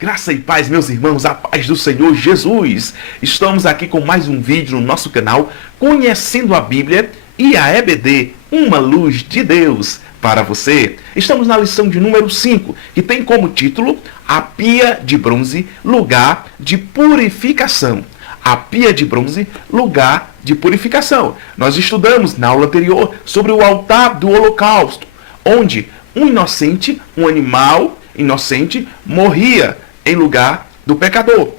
Graça e paz, meus irmãos, a paz do Senhor Jesus. Estamos aqui com mais um vídeo no nosso canal, Conhecendo a Bíblia e a EBD, uma luz de Deus para você. Estamos na lição de número 5, que tem como título A Pia de Bronze, Lugar de Purificação. A pia de bronze, lugar de purificação. Nós estudamos na aula anterior sobre o altar do holocausto, onde um inocente, um animal inocente, morria em lugar do pecador.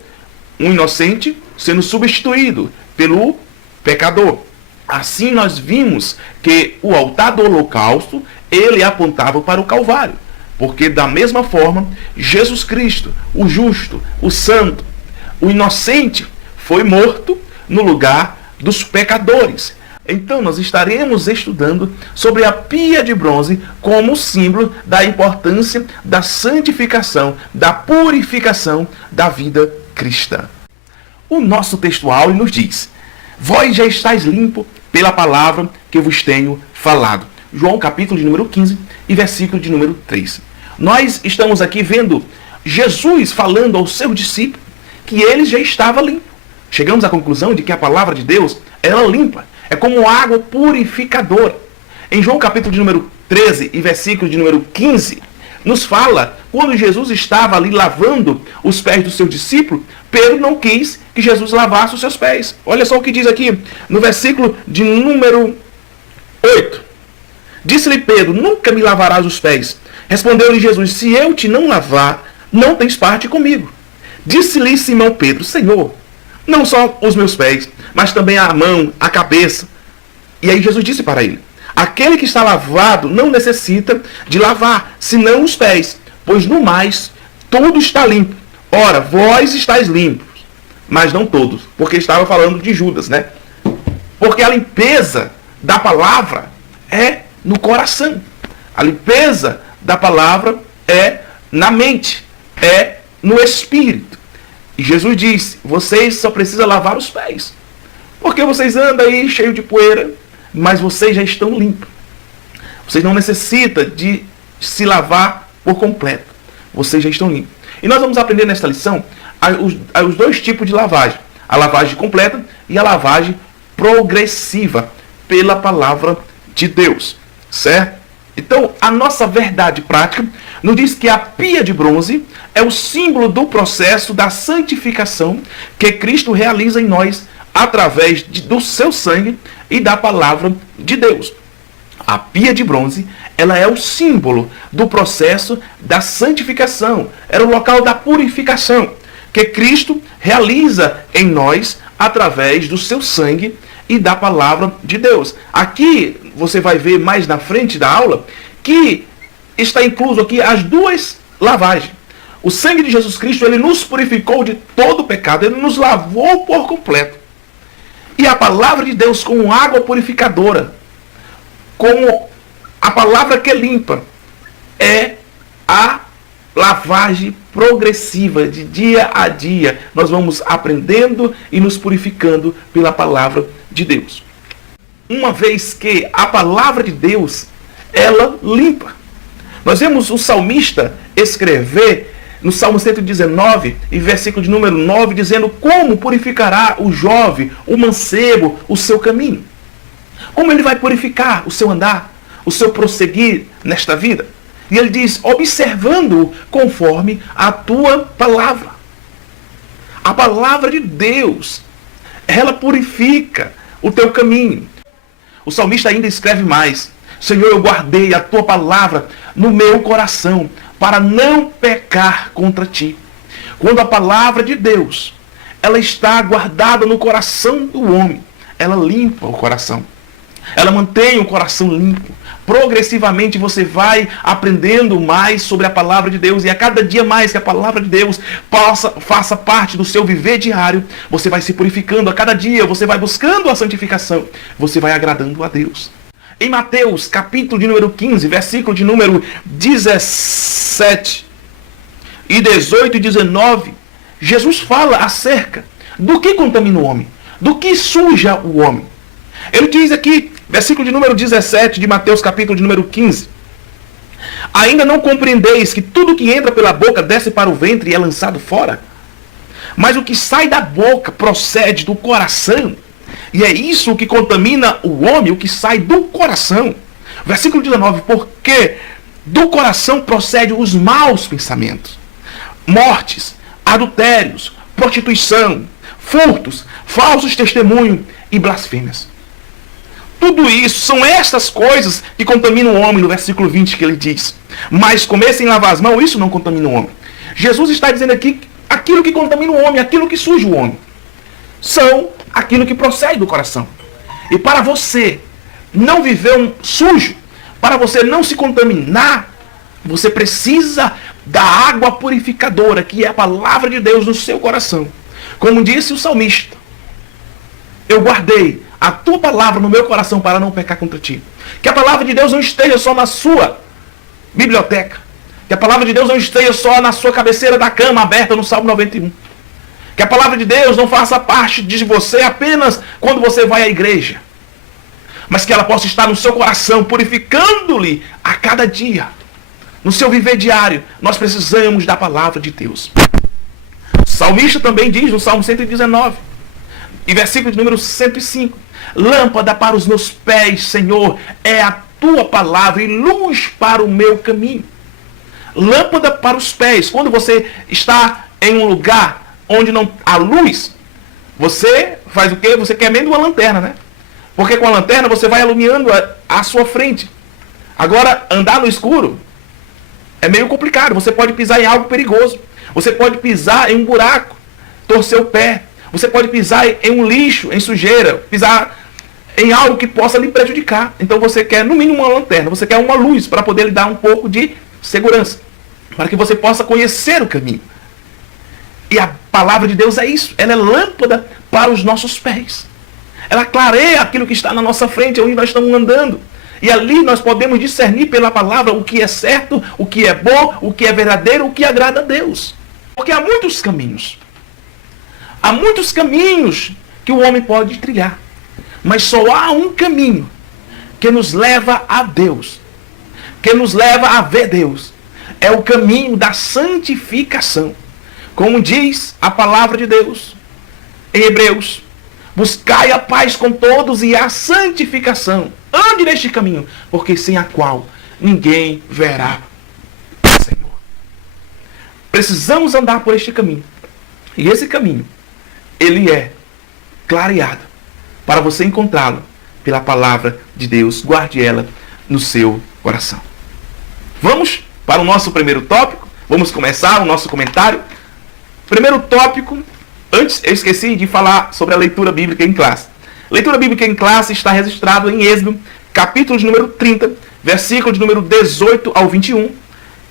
Um inocente sendo substituído pelo pecador. Assim nós vimos que o altar do holocausto, ele apontava para o Calvário. Porque da mesma forma, Jesus Cristo, o justo, o santo, o inocente, foi morto no lugar dos pecadores. Então nós estaremos estudando sobre a pia de bronze como símbolo da importância da santificação, da purificação da vida cristã. O nosso textual nos diz: vós já estáis limpo pela palavra que vos tenho falado. João capítulo de número 15 e versículo de número 3. Nós estamos aqui vendo Jesus falando aos seus discípulos que ele já estava limpo. Chegamos à conclusão de que a palavra de Deus era limpa. É como água purificadora. Em João capítulo de número 13 e versículo de número 15, nos fala, quando Jesus estava ali lavando os pés do seu discípulo, Pedro não quis que Jesus lavasse os seus pés. Olha só o que diz aqui, no versículo de número 8. Disse-lhe Pedro: nunca me lavarás os pés. Respondeu-lhe Jesus: se eu te não lavar, não tens parte comigo. Disse-lhe Simão Pedro: Senhor, não só os meus pés, mas também a mão, a cabeça. E aí Jesus disse para ele: aquele que está lavado não necessita de lavar, senão os pés, pois no mais tudo está limpo. Ora, vós estáis limpos, mas não todos, porque estava falando de Judas, né? Porque a limpeza da palavra é no coração. A limpeza da palavra é na mente, é no espírito. E Jesus disse: vocês só precisam lavar os pés. Porque vocês andam aí cheio de poeira, mas vocês já estão limpos. Vocês não necessitam de se lavar por completo. Vocês já estão limpos. E nós vamos aprender nesta lição os dois tipos de lavagem. A lavagem completa e a lavagem progressiva pela palavra de Deus. Certo? Então, a nossa verdade prática nos diz que a pia de bronze é o símbolo do processo da santificação que Cristo realiza em nós através do seu sangue e da palavra de Deus. A pia de bronze, ela é o símbolo do processo da santificação. Era o local da purificação que Cristo realiza em nós através do seu sangue e da palavra de Deus. Aqui você vai ver mais na frente da aula que está incluso aqui as duas lavagens. O sangue de Jesus Cristo, ele nos purificou de todo o pecado, ele nos lavou por completo. E a palavra de Deus, com água purificadora, com a palavra que limpa, é a lavagem progressiva, de dia a dia. Nós vamos aprendendo e nos purificando pela palavra de Deus. Uma vez que a palavra de Deus, ela limpa. Nós vemos o salmista escrever no Salmo 119, e versículo de número 9, dizendo como purificará o jovem, o mancebo, o seu caminho. Como ele vai purificar o seu andar, o seu prosseguir nesta vida. E ele diz: observando conforme a tua palavra. A palavra de Deus, ela purifica o teu caminho. O salmista ainda escreve mais: Senhor, eu guardei a tua palavra no meu coração, para não pecar contra ti. Quando a palavra de Deus, ela está guardada no coração do homem, ela limpa o coração. Ela mantém o coração limpo. Progressivamente você vai aprendendo mais sobre a palavra de Deus. E a cada dia mais que a palavra de Deus faça parte do seu viver diário, você vai se purificando. A cada dia você vai buscando a santificação. Você vai agradando a Deus. Em Mateus capítulo de número 15, versículo de número 17 e 18 e 19, Jesus fala acerca do que contamina o homem, do que suja o homem. Ele diz aqui, versículo de número 17 de Mateus capítulo de número 15: Ainda não compreendeis que tudo que entra pela boca desce para o ventre e é lançado fora? Mas o que sai da boca procede do coração. E é isso que contamina o homem, o que sai do coração. Versículo 19. Porque do coração procedem os maus pensamentos, mortes, adultérios, prostituição, furtos, falsos testemunhos e blasfêmias. Tudo isso, são estas coisas que contaminam o homem, no versículo 20 que ele diz. Mas comer sem lavar as mãos, isso não contamina o homem. Jesus está dizendo aqui, aquilo que contamina o homem, aquilo que suja o homem, são aquilo que procede do coração. E para você não viver um sujo, para você não se contaminar, você precisa da água purificadora, que é a palavra de Deus no seu coração. Como disse o salmista, eu guardei a tua palavra no meu coração para não pecar contra ti. Que a palavra de Deus não esteja só na sua biblioteca. Que a palavra de Deus não esteja só na sua cabeceira da cama aberta no Salmo 91. Que a palavra de Deus não faça parte de você apenas quando você vai à igreja. Mas que ela possa estar no seu coração, purificando-lhe a cada dia. No seu viver diário, nós precisamos da palavra de Deus. O salmista também diz no Salmo 119, e versículo de número 105. Lâmpada para os meus pés, Senhor, é a tua palavra e luz para o meu caminho. Lâmpada para os pés. Quando você está em um lugar onde não há luz, você faz o quê? Você quer mesmo uma lanterna, né? Porque com a lanterna você vai iluminando a sua frente. Agora, andar no escuro é meio complicado. Você pode pisar em algo perigoso. Você pode pisar em um buraco, torcer o pé. Você pode pisar em um lixo, em sujeira, pisar em algo que possa lhe prejudicar. Então você quer, no mínimo, uma lanterna. Você quer uma luz para poder lhe dar um pouco de segurança. Para que você possa conhecer o caminho. E a palavra de Deus é isso. Ela é lâmpada para os nossos pés. Ela clareia aquilo que está na nossa frente, onde nós estamos andando. E ali nós podemos discernir pela palavra o que é certo, o que é bom, o que é verdadeiro, o que agrada a Deus. Porque há muitos caminhos. Há muitos caminhos que o homem pode trilhar. Mas só há um caminho que nos leva a Deus. Que nos leva a ver Deus. É o caminho da santificação. Como diz a palavra de Deus em Hebreus. Buscai a paz com todos e a santificação. Ande neste caminho, porque sem a qual ninguém verá o Senhor. Precisamos andar por este caminho. E esse caminho, ele é clareado para você encontrá-lo pela palavra de Deus. Guarde ela no seu coração. Vamos para o nosso primeiro tópico. Vamos começar o nosso comentário. Primeiro tópico. Antes, eu esqueci de falar sobre a leitura bíblica em classe. Leitura bíblica em classe está registrado em Êxodo, capítulo de número 30, versículo de número 18 ao 21,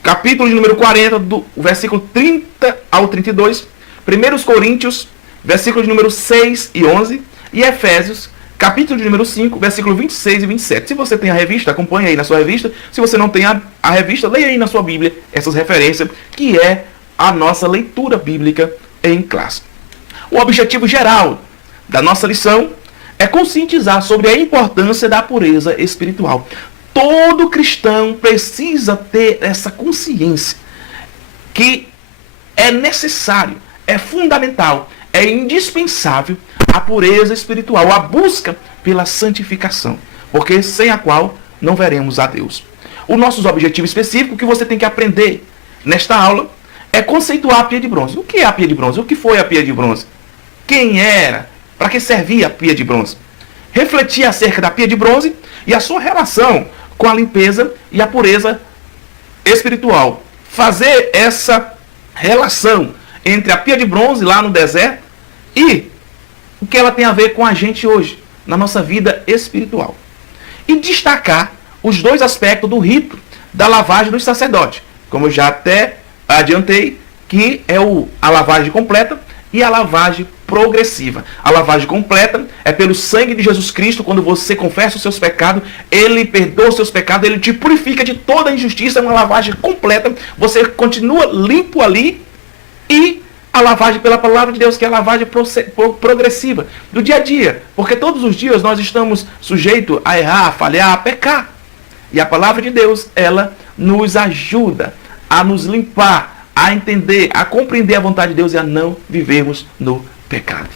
capítulo de número 40, do versículo 30 ao 32, 1 Coríntios, versículo de número 6 e 11, e Efésios, capítulo de número 5, versículo 26 e 27. Se você tem a revista, acompanhe aí na sua revista. Se você não tem a revista, leia aí na sua Bíblia essas referências, que é a nossa leitura bíblica em classe. O objetivo geral da nossa lição é conscientizar sobre a importância da pureza espiritual. Todo cristão precisa ter essa consciência que é necessário, é fundamental, é indispensável a pureza espiritual, a busca pela santificação, porque sem a qual não veremos a Deus. O nosso objetivo específico que você tem que aprender nesta aula é conceituar a pia de bronze. O que é a pia de bronze? O que foi a pia de bronze? Quem era? Para que servia a pia de bronze? Refletir acerca da pia de bronze e a sua relação com a limpeza e a pureza espiritual. Fazer essa relação entre a pia de bronze lá no deserto e o que ela tem a ver com a gente hoje, na nossa vida espiritual. E destacar os dois aspectos do rito da lavagem dos sacerdotes. Como eu já até adiantei, que é a lavagem completa e a lavagem progressiva. A lavagem completa é pelo sangue de Jesus Cristo. Quando você confessa os seus pecados, Ele perdoa os seus pecados, Ele te purifica de toda a injustiça. É uma lavagem completa. Você continua limpo ali. E a lavagem pela palavra de Deus, que é a lavagem progressiva do dia a dia. Porque todos os dias nós estamos sujeitos a errar, a falhar, a pecar. E a palavra de Deus, ela nos ajuda a nos limpar, a entender, a compreender a vontade de Deus e a não vivermos no pecado.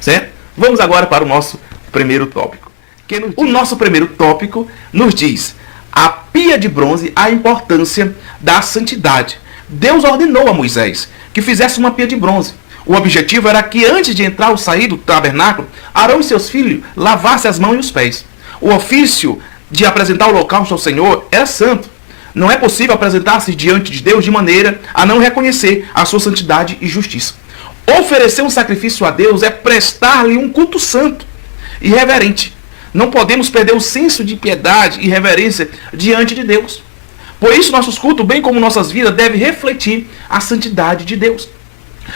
Certo? Vamos agora para o nosso primeiro tópico. O nosso primeiro tópico nos diz: a pia de bronze, a importância da santidade. Deus ordenou a Moisés que fizesse uma pia de bronze. O objetivo era que antes de entrar ou sair do tabernáculo, Arão e seus filhos lavassem as mãos e os pés. O ofício de apresentar o holocausto ao Senhor era santo. Não é possível apresentar-se diante de Deus de maneira a não reconhecer a sua santidade e justiça. Oferecer um sacrifício a Deus é prestar-lhe um culto santo e reverente. Não podemos perder o senso de piedade e reverência diante de Deus. Por isso, nossos cultos, bem como nossas vidas, devem refletir a santidade de Deus.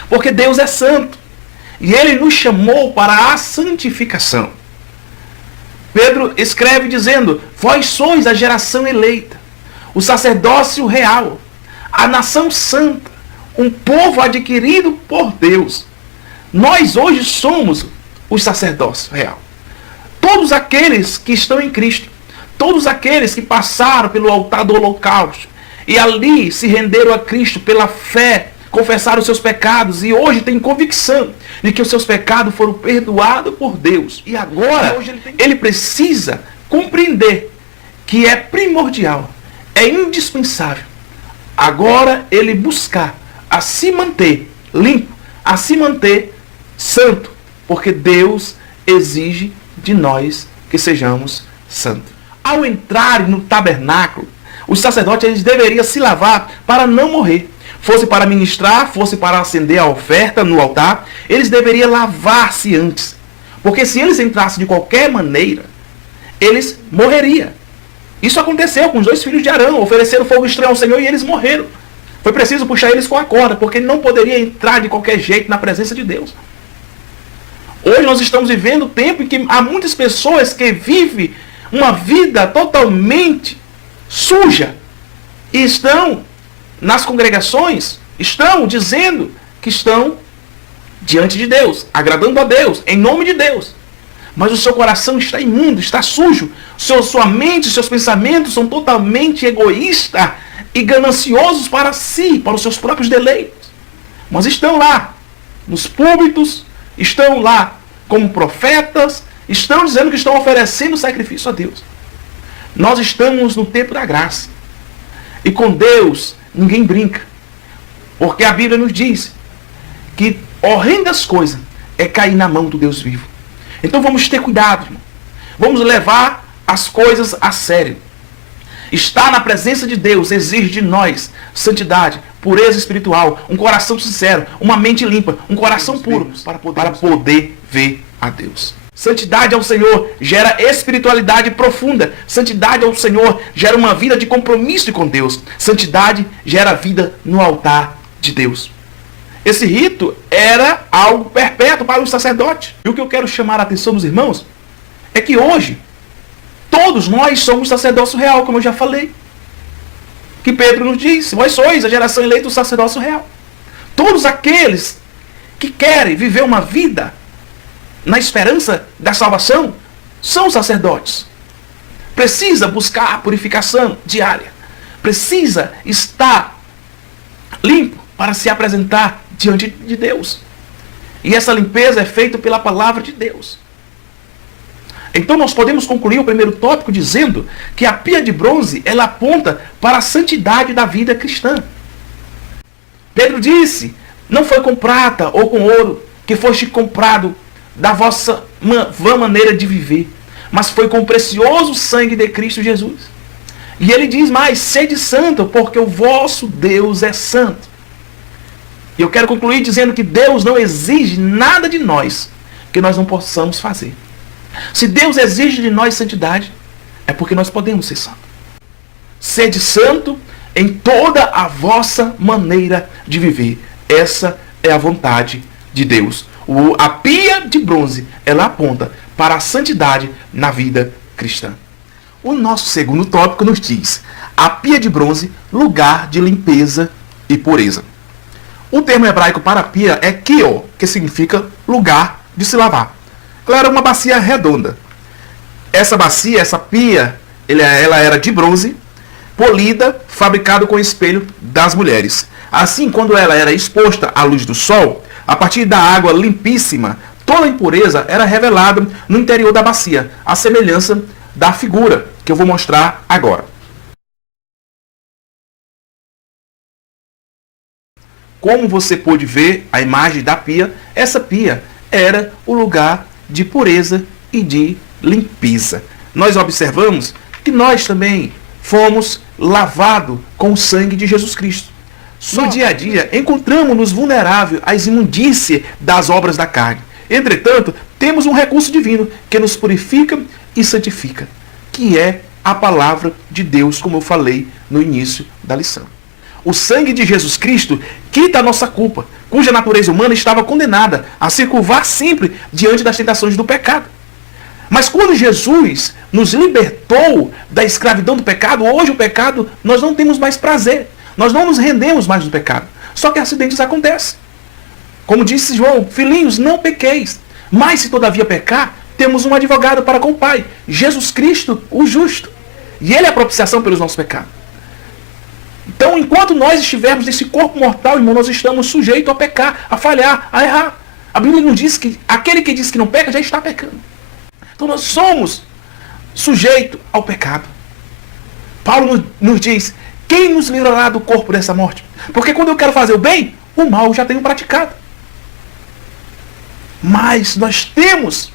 Porque Deus é santo. E Ele nos chamou para a santificação. Pedro escreve dizendo: vós sois a geração eleita, o sacerdócio real, a nação santa, um povo adquirido por Deus. Nós hoje somos o sacerdócio real. Todos aqueles que estão em Cristo, todos aqueles que passaram pelo altar do holocausto e ali se renderam a Cristo pela fé, confessaram os seus pecados e hoje têm convicção de que os seus pecados foram perdoados por Deus. E agora ele precisa compreender que é primordial, é indispensável agora ele buscar a se manter limpo, a se manter santo, porque Deus exige de nós que sejamos santos. Ao entrarem no tabernáculo, os sacerdotes eles deveriam se lavar para não morrer. Fosse para ministrar, fosse para acender a oferta no altar, eles deveriam lavar-se antes. Porque se eles entrassem de qualquer maneira, eles morreriam. Isso aconteceu com os 2 filhos de Arão, ofereceram fogo estranho ao Senhor e eles morreram. Foi preciso puxar eles com a corda, porque ele não poderia entrar de qualquer jeito na presença de Deus. Hoje nós estamos vivendo um tempo em que há muitas pessoas que vivem uma vida totalmente suja e estão nas congregações, estão dizendo que estão diante de Deus, agradando a Deus, em nome de Deus. Mas o seu coração está imundo, está sujo. Sua mente, seus pensamentos são totalmente egoístas e gananciosos para si, para os seus próprios deleites. Mas estão lá, nos púlpitos, estão lá como profetas, estão dizendo que estão oferecendo sacrifício a Deus. Nós estamos no tempo da graça. E com Deus ninguém brinca. Porque a Bíblia nos diz que horrendas coisas é cair na mão do Deus vivo. Então vamos ter cuidado, irmão. Vamos levar as coisas a sério. Estar na presença de Deus exige de nós santidade, pureza espiritual, um coração sincero, uma mente limpa, um coração puro para poder ver a Deus. Santidade ao Senhor gera espiritualidade profunda. Santidade ao Senhor gera uma vida de compromisso com Deus. Santidade gera vida no altar de Deus. Esse rito era algo perpétuo para os sacerdotes. E o que eu quero chamar a atenção dos irmãos é que hoje todos nós somos sacerdócio real, como eu já falei. Que Pedro nos disse: vós sois a geração eleita do sacerdócio real. Todos aqueles que querem viver uma vida na esperança da salvação são sacerdotes. Precisa buscar a purificação diária. Precisa estar limpo para se apresentar diante de Deus. E essa limpeza é feita pela palavra de Deus. Então nós podemos concluir o primeiro tópico dizendo que a pia de bronze ela aponta para a santidade da vida cristã. Pedro disse: não foi com prata ou com ouro que foste comprado da vossa vã maneira de viver, mas foi com o precioso sangue de Cristo Jesus. E ele diz mais: sede santo, porque o vosso Deus é santo. E eu quero concluir dizendo que Deus não exige nada de nós que nós não possamos fazer. Se Deus exige de nós santidade, é porque nós podemos ser santos. Sede santo em toda a vossa maneira de viver. Essa é a vontade de Deus. A pia de bronze, ela aponta para a santidade na vida cristã. O nosso segundo tópico nos diz: a pia de bronze, lugar de limpeza e pureza. O termo hebraico para pia é kio, que significa lugar de se lavar. Ela era uma bacia redonda. Essa bacia, essa pia, ela era de bronze, polida, fabricado com espelho das mulheres. Assim, quando ela era exposta à luz do sol, a partir da água limpíssima, toda a impureza era revelada no interior da bacia, à semelhança da figura que eu vou mostrar agora. Como você pôde ver a imagem da pia, essa pia era o lugar de pureza e de limpeza. Nós observamos que nós também fomos lavados com o sangue de Jesus Cristo. No dia a dia, encontramos-nos vulneráveis às imundícias das obras da carne. Entretanto, temos um recurso divino que nos purifica e santifica, que é a palavra de Deus, como eu falei no início da lição. O sangue de Jesus Cristo quita a nossa culpa, cuja natureza humana estava condenada a se curvar sempre diante das tentações do pecado. Mas quando Jesus nos libertou da escravidão do pecado, hoje o pecado, nós não temos mais prazer. Nós não nos rendemos mais do pecado. Só que acidentes acontecem. Como disse João, filhinhos, não pequeis. Mas se todavia pecar, temos um advogado para com o Pai, Jesus Cristo, o justo. E Ele é a propiciação pelos nossos pecados. Então, enquanto nós estivermos nesse corpo mortal, irmão, nós estamos sujeitos a pecar, a falhar, a errar. A Bíblia nos diz que aquele que diz que não peca já está pecando. Então, nós somos sujeitos ao pecado. Paulo nos diz, quem nos livrará do corpo dessa morte? Porque quando eu quero fazer o bem, o mal eu já tenho praticado. Mas nós temos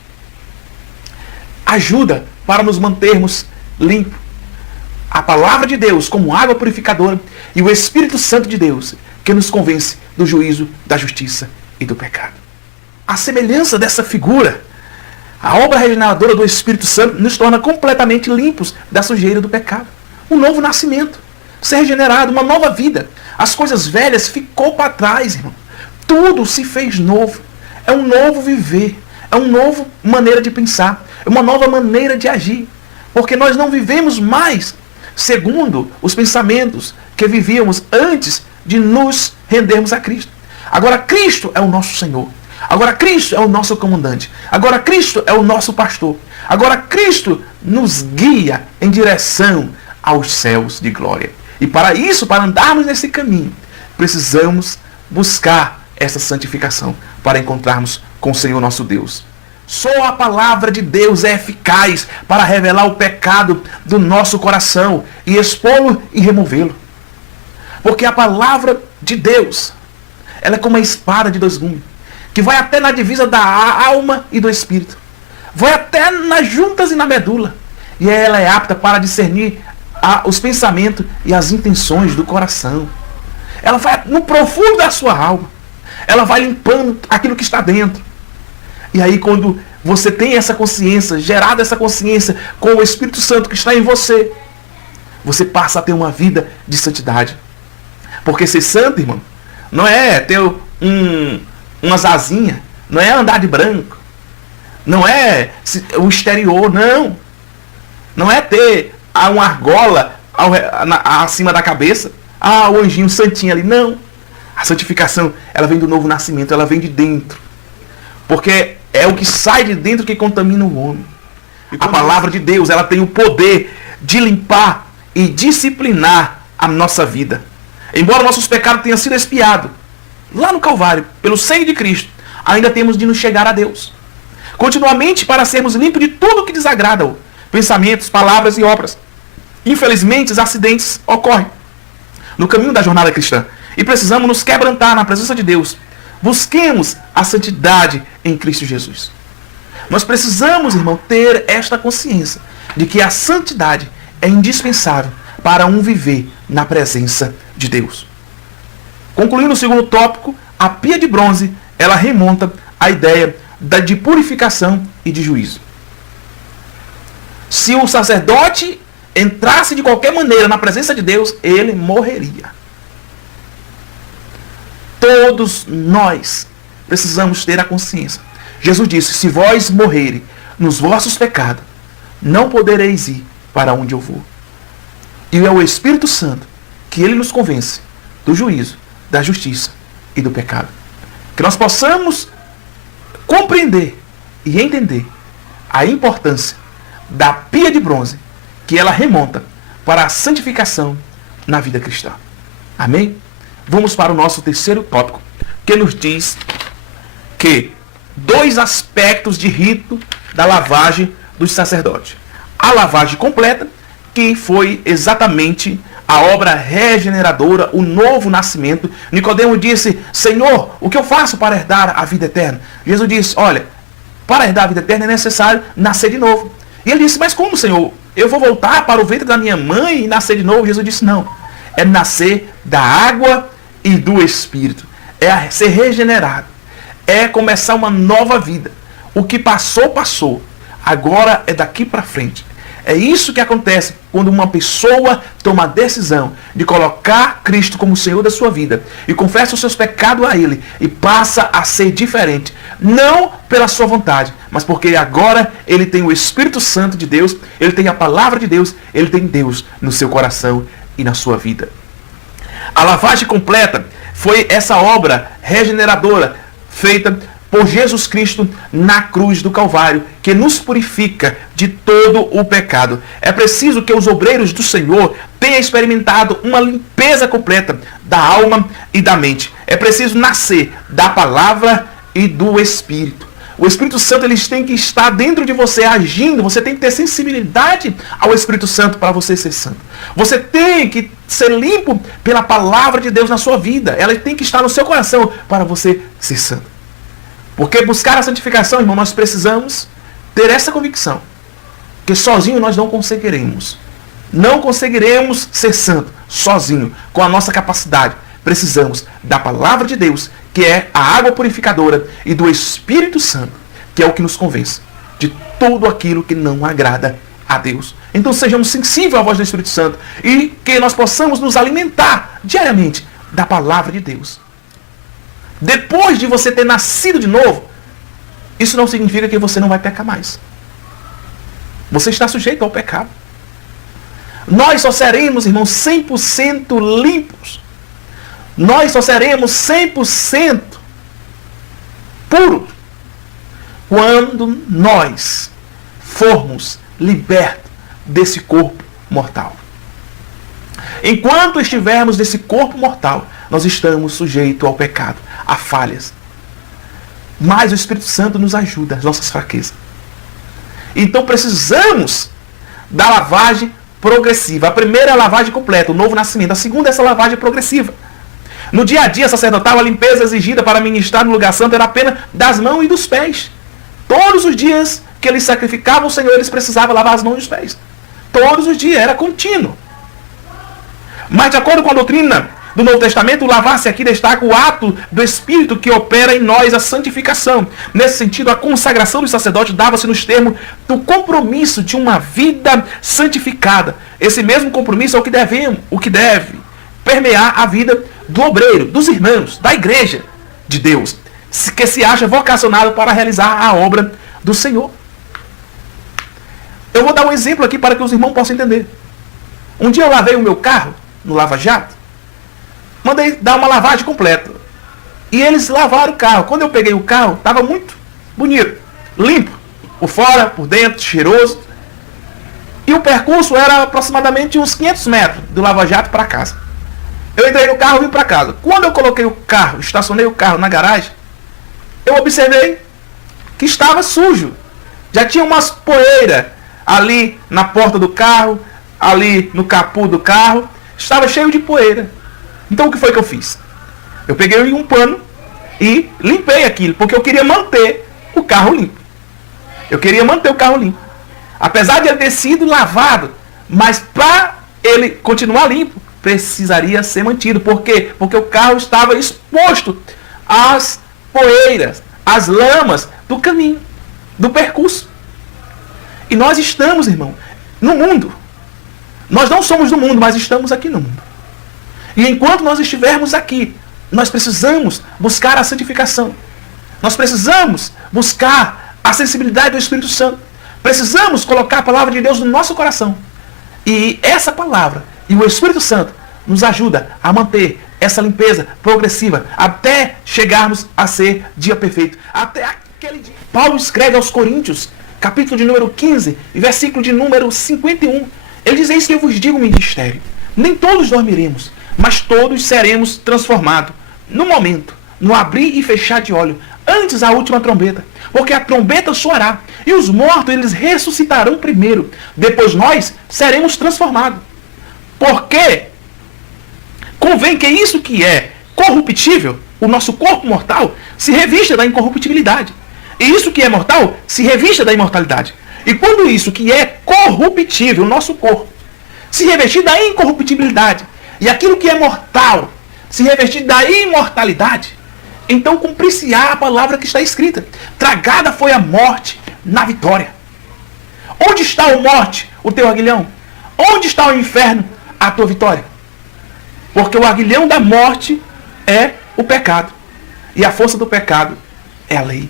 ajuda para nos mantermos limpos. A palavra de Deus como água purificadora e o Espírito Santo de Deus que nos convence do juízo, da justiça e do pecado. A semelhança dessa figura, a obra regeneradora do Espírito Santo nos torna completamente limpos da sujeira do pecado. Um novo nascimento, ser regenerado, uma nova vida. As coisas velhas ficou para trás, irmão. Tudo se fez novo. É um novo viver, é uma nova maneira de pensar, é uma nova maneira de agir. Porque nós não vivemos mais segundo os pensamentos que vivíamos antes de nos rendermos a Cristo. Agora Cristo é o nosso Senhor. Agora Cristo é o nosso comandante. Agora Cristo é o nosso pastor. Agora Cristo nos guia em direção aos céus de glória. E para isso, para andarmos nesse caminho, precisamos buscar essa santificação para encontrarmos com o Senhor nosso Deus. Só a palavra de Deus é eficaz para revelar o pecado do nosso coração e expô-lo e removê-lo. Porque a palavra de Deus, ela é como uma espada de dois gumes, que vai até na divisa da alma e do espírito. Vai até nas juntas e na medula. E ela é apta para discernir os pensamentos e as intenções do coração. Ela vai no profundo da sua alma. Ela vai limpando aquilo que está dentro. E aí quando você tem essa consciência, gerada essa consciência com o Espírito Santo que está em você, você passa a ter uma vida de santidade. Porque ser santo, irmão, não é ter umas asinhas, não é andar de branco, não é o exterior, não. Não é ter uma argola acima da cabeça, o anjinho santinho ali, não. A santificação, ela vem do novo nascimento, ela vem de dentro. Porque é o que sai de dentro que contamina o homem. A palavra de Deus, ela tem o poder de limpar e disciplinar a nossa vida. Embora nossos pecados tenham sido expiados lá no Calvário, pelo sangue de Cristo, ainda temos de nos chegar a Deus. Continuamente para sermos limpos de tudo que desagrada-o. Pensamentos, palavras e obras. Infelizmente, os acidentes ocorrem no caminho da jornada cristã. E precisamos nos quebrantar na presença de Deus. Busquemos a santidade em Cristo Jesus. Nós precisamos, irmão, ter esta consciência de que a santidade é indispensável para um viver na presença de Deus. Concluindo o segundo tópico, a pia de bronze, ela remonta à ideia de purificação e de juízo. Se o sacerdote entrasse de qualquer maneira na presença de Deus, ele morreria. Todos nós precisamos ter a consciência. Jesus disse, se vós morrerem nos vossos pecados, não podereis ir para onde eu vou. E é o Espírito Santo que ele nos convence do juízo, da justiça e do pecado. Que nós possamos compreender e entender a importância da pia de bronze que ela remonta para a santificação na vida cristã. Amém? Vamos para o nosso terceiro tópico, que nos diz que 2 aspectos de rito da lavagem dos sacerdotes. A lavagem completa, que foi exatamente a obra regeneradora, o novo nascimento. Nicodemo disse: Senhor, o que eu faço para herdar a vida eterna? Jesus disse: olha, para herdar a vida eterna é necessário nascer de novo. E ele disse: mas como, Senhor? Eu vou voltar para o ventre da minha mãe e nascer de novo? Jesus disse: não. É nascer da água e do Espírito. É ser regenerado. É começar uma nova vida. O que passou, passou. Agora é daqui para frente. É isso que acontece quando uma pessoa toma a decisão de colocar Cristo como Senhor da sua vida e confessa os seus pecados a Ele e passa a ser diferente. Não pela sua vontade, mas porque agora ele tem o Espírito Santo de Deus, ele tem a palavra de Deus, ele tem Deus no seu coração e na sua vida. A lavagem completa foi essa obra regeneradora feita por Jesus Cristo na cruz do Calvário, que nos purifica de todo o pecado. É preciso que os obreiros do Senhor tenham experimentado uma limpeza completa da alma e da mente. É preciso nascer da palavra e do Espírito. O Espírito Santo, eles têm que estar dentro de você, agindo. Você tem que ter sensibilidade ao Espírito Santo para você ser santo. Você tem que ser limpo pela palavra de Deus na sua vida. Ela tem que estar no seu coração para você ser santo. Porque buscar a santificação, irmão, nós precisamos ter essa convicção. Que sozinho nós não conseguiremos. Não conseguiremos ser santo sozinho, com a nossa capacidade. Precisamos da palavra de Deus, que é a água purificadora, e do Espírito Santo, que é o que nos convence de tudo aquilo que não agrada a Deus. Então sejamos sensíveis à voz do Espírito Santo e que nós possamos nos alimentar diariamente da palavra de Deus. Depois de você ter nascido de novo, isso não significa que você não vai pecar mais. Você está sujeito ao pecado. Nós só seremos, irmãos, 100% limpos. Nós só seremos 100% puros quando nós formos libertos desse corpo mortal. Enquanto estivermos nesse corpo mortal, nós estamos sujeitos ao pecado, a falhas. Mas o Espírito Santo nos ajuda, as nossas fraquezas. Então precisamos da lavagem progressiva. A primeira é a lavagem completa, o novo nascimento. A segunda é essa lavagem progressiva. No dia a dia sacerdotal, a limpeza exigida para ministrar no lugar santo era apenas das mãos e dos pés. Todos os dias que eles sacrificavam o Senhor, eles precisavam lavar as mãos e os pés. Todos os dias, era contínuo. Mas de acordo com a doutrina do Novo Testamento, o lavar-se aqui destaca o ato do Espírito que opera em nós a santificação. Nesse sentido, a consagração dos sacerdotes dava-se nos termos do compromisso de uma vida santificada. Esse mesmo compromisso é o que deve permear a vida do obreiro, dos irmãos, da igreja de Deus, que se acha vocacionado para realizar a obra do Senhor. Eu vou dar um exemplo aqui para que os irmãos possam entender. Um dia eu lavei o meu carro no Lava Jato, mandei dar uma lavagem completa. E eles lavaram o carro. Quando eu peguei o carro, estava muito bonito, limpo, por fora, por dentro, cheiroso. E o percurso era aproximadamente uns 500 metros do Lava Jato para casa. Eu entrei no carro e vim para casa. Quando eu coloquei o carro, estacionei o carro na garagem, eu observei que estava sujo. Já tinha umas poeiras ali na porta do carro, ali no capô do carro. Estava cheio de poeira. Então o que foi que eu fiz? Eu peguei um pano e limpei aquilo, porque eu queria manter o carro limpo. Eu queria manter o carro limpo. Apesar de ele ter sido lavado, mas para ele continuar limpo, precisaria ser mantido. Por quê? Porque o carro estava exposto às poeiras, às lamas do caminho, do percurso. E nós estamos, irmão, no mundo. Nós não somos do mundo, mas estamos aqui no mundo. E enquanto nós estivermos aqui, nós precisamos buscar a santificação. Nós precisamos buscar a sensibilidade do Espírito Santo. Precisamos colocar a palavra de Deus no nosso coração. E essa palavra e o Espírito Santo nos ajuda a manter essa limpeza progressiva até chegarmos a ser dia perfeito. Até aquele dia. Paulo escreve aos Coríntios, capítulo de número 15, versículo de número 51. Ele diz: eis que eu vos digo um mistério. Nem todos dormiremos, mas todos seremos transformados. No momento, no abrir e fechar de olho, antes a última trombeta. Porque a trombeta soará, e os mortos eles ressuscitarão primeiro. Depois nós seremos transformados. Porque convém que isso que é corruptível, o nosso corpo mortal, se revista da incorruptibilidade. E isso que é mortal se revista da imortalidade. E quando isso que é corruptível, o nosso corpo, se revestir da incorruptibilidade, e aquilo que é mortal se revestir da imortalidade, então cumprir-se-á a palavra que está escrita: tragada foi a morte na vitória. Onde está, a morte, o teu aguilhão? Onde está o inferno, a tua vitória? Porque o aguilhão da morte é o pecado, e a força do pecado é a lei.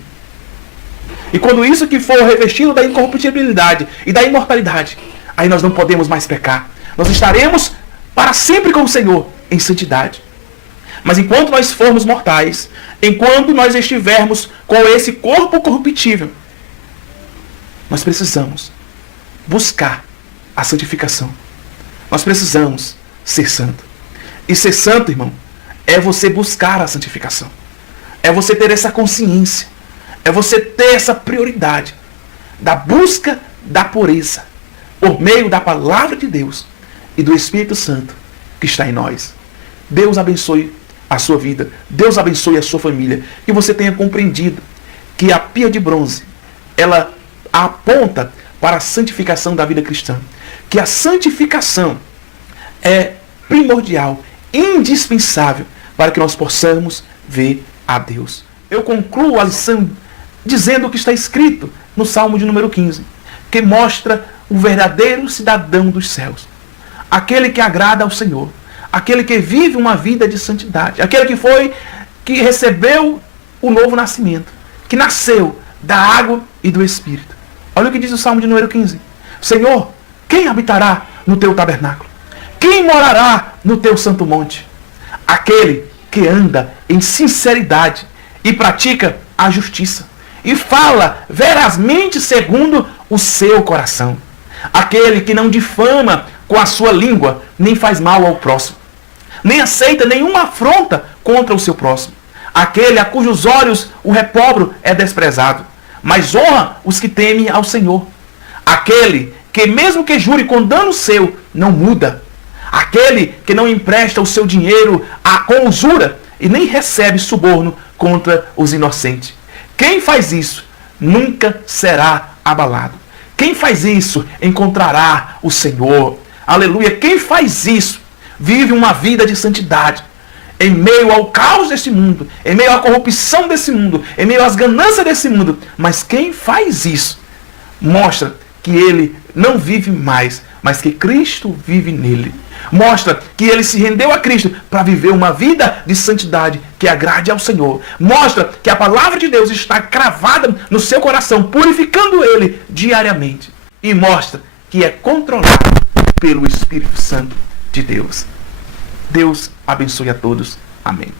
E quando isso que for revestido da incorruptibilidade e da imortalidade, aí nós não podemos mais pecar. Nós estaremos para sempre com o Senhor em santidade. Mas enquanto nós formos mortais, enquanto nós estivermos com esse corpo corruptível, nós precisamos buscar a santificação. Nós precisamos ser santo. E ser santo, irmão, é você buscar a santificação. É você ter essa consciência. É você ter essa prioridade da busca da pureza por meio da palavra de Deus e do Espírito Santo que está em nós. Deus abençoe a sua vida. Deus abençoe a sua família. Que você tenha compreendido que a pia de bronze, ela aponta para a santificação da vida cristã. Que a santificação é primordial, indispensável para que nós possamos ver a Deus. Eu concluo a lição dizendo o que está escrito no Salmo de número 15, que mostra o verdadeiro cidadão dos céus, aquele que agrada ao Senhor, aquele que vive uma vida de santidade, aquele que recebeu o novo nascimento, que nasceu da água e do Espírito. Olha o que diz o Salmo de número 15. Senhor, quem habitará no teu tabernáculo? Quem morará no teu santo monte? Aquele que anda em sinceridade e pratica a justiça, e fala verazmente segundo o seu coração. Aquele que não difama com a sua língua, nem faz mal ao próximo, nem aceita nenhuma afronta contra o seu próximo. Aquele a cujos olhos o repobro é desprezado, mas honra os que temem ao Senhor. Aquele que, mesmo que jure com dano seu, não muda. Aquele que não empresta o seu dinheiro com usura e nem recebe suborno contra os inocentes. Quem faz isso nunca será abalado. Quem faz isso encontrará o Senhor. Aleluia. Quem faz isso vive uma vida de santidade. Em meio ao caos deste mundo, em meio à corrupção desse mundo, em meio às ganâncias desse mundo. Mas quem faz isso mostra que ele não vive mais, mas que Cristo vive nele. Mostra que ele se rendeu a Cristo para viver uma vida de santidade que agrade ao Senhor. Mostra que a palavra de Deus está cravada no seu coração, purificando ele diariamente. E mostra que é controlado pelo Espírito Santo de Deus. Deus abençoe a todos. Amém.